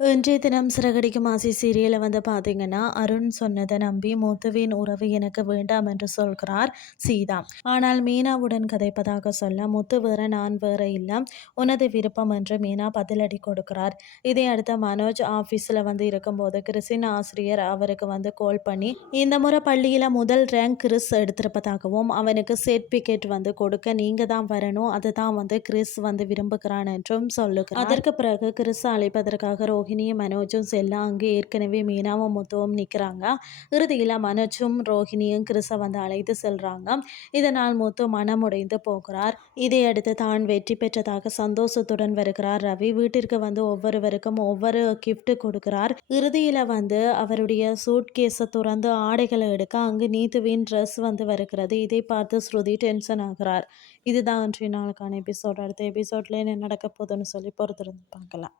இன்றைய தினம் சிறகடிக்கும் ஆசை சீரியலை வந்து பார்த்தீங்கன்னா அருண் சொன்னதை நம்பி முத்துவின் உறவு எனக்கு வேண்டாம் என்று சொல்கிறார் சீதா. ஆனால் மீனாவுடன் கதைப்பதாக சொல்ல முத்து வேற நான் வேற இல்லை. உனது விருப்பம் என்று மீனா பதிலடி கொடுக்கிறார். இதை அடுத்த மனோஜ் ஆஃபீஸில் வந்து இருக்கும்போது கிறிஸின் ஆசிரியர் அவருக்கு வந்து கால் பண்ணி இந்த முறை பள்ளியில் முதல் ரேங்க் கிறிஸ் எடுத்திருப்பதாகவும் அவனுக்கு சர்டிஃபிகேட் வந்து கொடுக்க நீங்கள் தான் வரணும். அதுதான் வந்து கிறிஸ் வந்து விரும்புகிறான் என்றும் சொல்லுகிறார். அதற்கு பிறகு கிறிஸ் அழைப்பதற்காக ரோஹிணியும் மனோஜும் செல்லா அங்கே ஏற்கனவே மீனாவும் முத்துவும் நிற்கிறாங்க இறுதியில் மனோஜும் ரோஹிணியும் கிறிஸை வந்து அழைத்து செல்கிறாங்க இதனால் முத்து மனமுடைந்து போகிறார். இதையடுத்து தான் வெற்றி பெற்றதாக சந்தோஷத்துடன் வருகிறார் ரவி. வீட்டிற்கு வந்து ஒவ்வொருவருக்கும் ஒவ்வொரு கிஃப்ட் கொடுக்கிறார். இறுதியில் வந்து அவருடைய சூட் கேஸை துறந்து ஆடைகளை எடுக்க அங்கு நீத்துவின் ட்ரெஸ் வந்து வருகிறது. இதை பார்த்து ஸ்ருதி டென்ஷன் ஆகிறார். இதுதான் இன்றைய நாளுக்கான எபிசோட் அடுத்த எபிசோட்ல என்ன நடக்க போகுதுன்னு சொல்லி பொறுத்திருந்து பார்க்கலாம்.